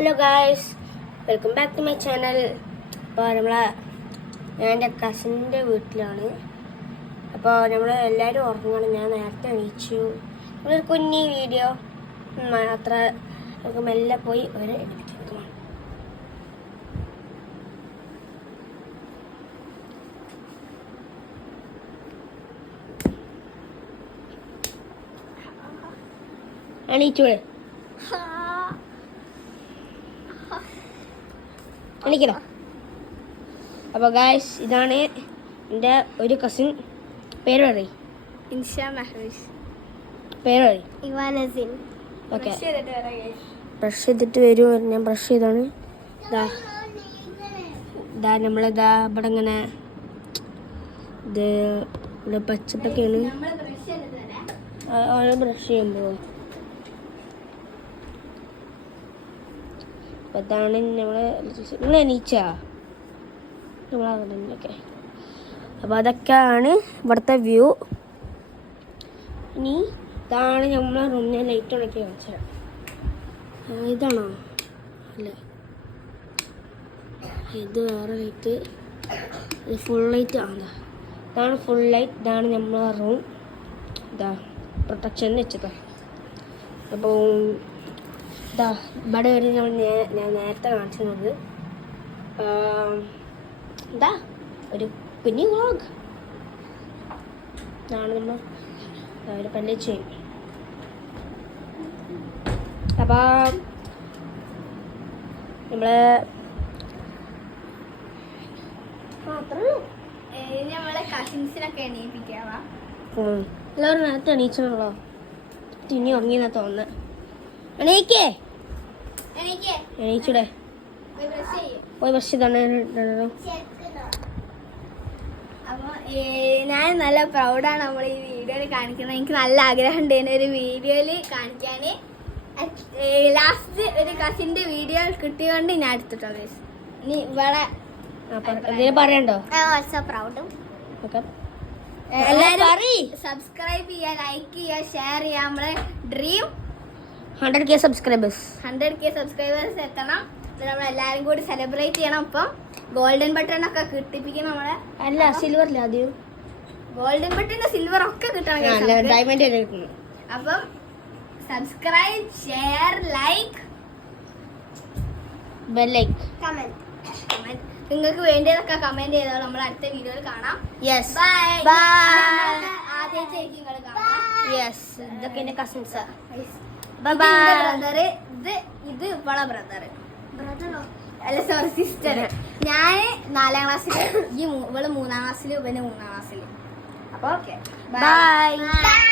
Hello guys, welcome back to my channel. അപ്പോൾ ഞാൻ എൻ്റെ കസിൻ്റെ വീട്ടിലാണ്. അപ്പോൾ നമ്മൾ എല്ലാവരും ഉറങ്ങണം. ഞാൻ നേരത്തെ എണീച്ചു. ഒരു കുഞ്ഞി വീഡിയോ അത്ര നമുക്ക് മെല്ലെ പോയി ഒരു എടുക്കണം. എണീച്ചോളെ എണീക്കണോ? അപ്പോൾ ഗായ്സ്, ഇതാണ് എൻ്റെ ഒരു കസിൻ. പേര് പറയും. ഇൻഷ മഹ്റൂസ്. പേര് പറയും. ഇവാനസിൻ. ഓക്കെ, ബ്രഷ് ചെയ്തിട്ട് വരുമോ? ഞാൻ ബ്രഷ് ചെയ്താണ്. ഇതാ നമ്മളിതാ ഇവിടെ ഇങ്ങനെ ഇത് ഇവിടെ പച്ചപ്പൊക്കെയാണ്. ബ്രഷ് ചെയ്യുമ്പോൾ അപ്പം അതാണ് നിങ്ങൾ എണീച്ചാ നമ്മളൊക്കെ. അപ്പോൾ അതൊക്കെയാണ് ഇവിടുത്തെ വ്യൂ. ഇനി ഇതാണ് നമ്മളെ റൂമിനെ ലൈറ്റ് ഉണക്കി കാണിച്ചത്. ഇതാണോ? അല്ല, ഇത് വേറെ ലൈറ്റ്. ഇത് ഫുൾ ലൈറ്റ് ആണ്. ഇതാണ് ഫുൾ ലൈറ്റ്. ഇതാണ് നമ്മളെ റൂം. ഇതാ പ്രൊട്ടക്ഷൻ വെച്ചതാ. അപ്പോൾ ഇതാ ഇവിടെ വരെ ഞാൻ നേരത്തെ കാണിച്ചത് എന്താ ഒരു കുഞ്ഞു വ്ളോഗ്. ഇതാണ് നമ്മൾ ഒരു പല്ല് ചെയ്യും. അപ്പോൾ നമ്മളെ നമ്മളെ കസിൻസിനൊക്കെ എണീപ്പിക്കാവാ. എല്ലാവരും നേരത്തെ എണീച്ചണല്ലോ. ഇനി ഉറങ്ങിയെന്നാ തോന്നുന്നത്. എണീക്കേ, എണീച്ചൂടെ? പോയി ബ്രഷ് ചെയ്താണ്. അപ്പൊ ഞാൻ നല്ല പ്രൗഡാണ് നമ്മൾ ഈ വീഡിയോയിൽ കാണിക്കുന്നത്. എനിക്ക് നല്ല ആഗ്രഹം ഉണ്ടായിരുന്നു ഒരു വീഡിയോയിൽ കാണിക്കാൻ. ലാസ്റ്റ് ഒരു കസിന്റെ വീഡിയോ കിട്ടിയോണ്ട് ഞാൻ എടുത്തിട്ടോ. ഇനി ഇവിടെ പറയണ്ടോ? പ്രൗഡും. ഓക്കെ, എല്ലാവരും സബ്സ്ക്രൈബ് ചെയ്യുക, ലൈക്ക് ചെയ്യുക, ഷെയർ ചെയ്യുക. നമ്മളെ dream 100K subscribers. 100K subscribers എത്തണം. നമ്മൾ എല്ലാവരും കൂടി സെലിബ്രേറ്റ് ചെയ്യണം. അപ്പം ഗോൾഡൻ ബട്ടൺ ഒക്കെ കിട്ടിപ്പിക്കും നമ്മളെ. അല്ല, സിൽവറില്ല, ആദ്യം ഗോൾഡൻ ബട്ടൺ സിൽവർ ഒക്കെ കിട്ടണം. ഡയമണ്ട് കിട്ടുന്നു. അപ്പം subscribe, share, like, bell like, comment. നിങ്ങൾക്ക് വേണ്ടിയതൊക്കെ കമന്റ് ചെയ്താൽ നമ്മൾ അടുത്ത വീഡിയോയിൽ കാണാം. Yes, bye. ആദ്യത്തെ നിങ്ങൾ കാണാം. യെസ്, ഇതൊക്കെ എന്റെ കസിൻസ്. ബ്രദർ, ഇത് ഇവളെ ബ്രദർ. അല്ല, സോറി, സിസ്റ്റർ. ഞാൻ 4ാം ക്ലാസ്സിൽ, ഇവള് 3ാം ക്ലാസ്സിൽ, ഇവന് 3ാം ക്ലാസ്സിൽ. അപ്പൊ ഓക്കെ, ബൈ.